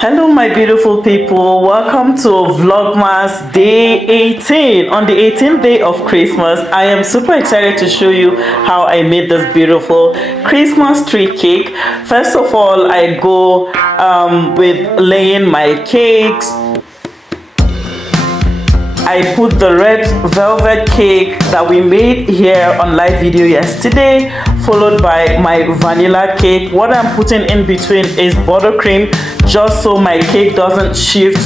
Hello my beautiful people, welcome to Vlogmas day 18. On the 18th day of Christmas, I am super excited to show you how I made this beautiful Christmas tree cake. First of all, I go with laying my cakes. I put the red velvet cake that we made here on live video yesterday, followed by my vanilla cake. What I'm putting in between is buttercream, just so my cake doesn't shift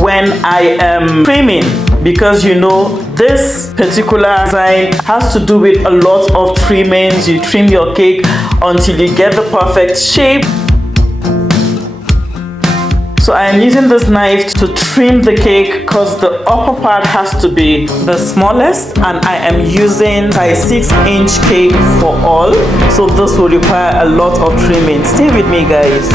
when I am creaming, because you know this particular design has to do with a lot of trimmings. You trim your cake until you get the perfect shape. So I am using this knife to trim the cake because the upper part has to be the smallest, and I am using a 6-inch cake for all. So this will require a lot of trimming. Stay with me, guys.